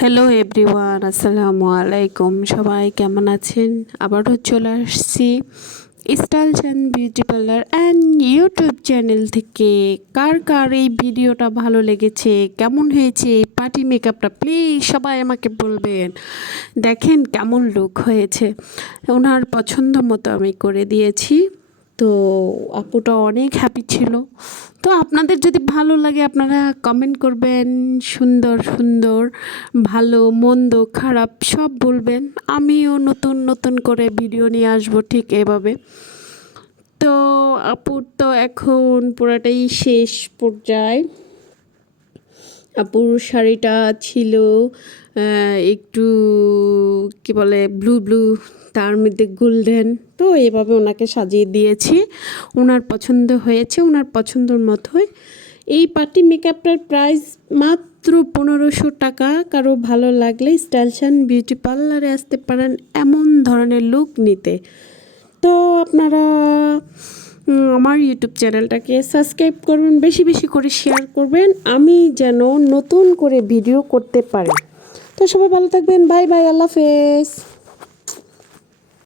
Hello everyone, আসসালামু আলাইকুম। সবাই কেমন আছেন? আবারও চলে আসছি স্টাইলসান beauty parlour and YouTube channel থেকে। কার কার এই ভিডিওটা ভালো লেগেছে, কেমন হয়েছে এই পার্টি মেকআপটা, প্লিজ সবাই আমাকে বলবেন। দেখেন কেমন লুক হয়েছে, ওনার পছন্দ মতো আমি করে দিয়েছি। তো আপুটা অনেক হ্যাপি ছিল। তো আপনাদের যদি ভালো লাগে আপনারা কমেন্ট করবেন, সুন্দর সুন্দর ভালো মন্দ খারাপ সব বলবেন। আমিও নতুন নতুন করে ভিডিও নিয়ে আসবো ঠিক এভাবে। তো আপুর তো এখন পুরাটাই শেষ পর্যায়ে। আপুর শাড়িটা ছিল একটু কি বলে ব্লু ব্লু, তার মধ্যে গোল্ডেন। তো এভাবে ওনাকে সাজিয়ে দিয়েছি, ওনার পছন্দ হয়েছে, ওনার পছন্দর মতোই। এই পার্টি মেকআপটার প্রাইস মাত্র 1500 টাকা। কারো ভালো লাগলে স্টাইলসান বিউটি পার্লারে আসতে পারেন এমন ধরনের লুক নিতে। তো আপনারা আমার ইউটিউব চ্যানেলটাকে সাবস্ক্রাইব করবেন, বেশি বেশি করে শেয়ার করবেন, আমি যেন নতুন করে ভিডিও করতে পারি। তো সবাই ভালো থাকবেন, বাই বাই, আল্লাহ হাফেজ।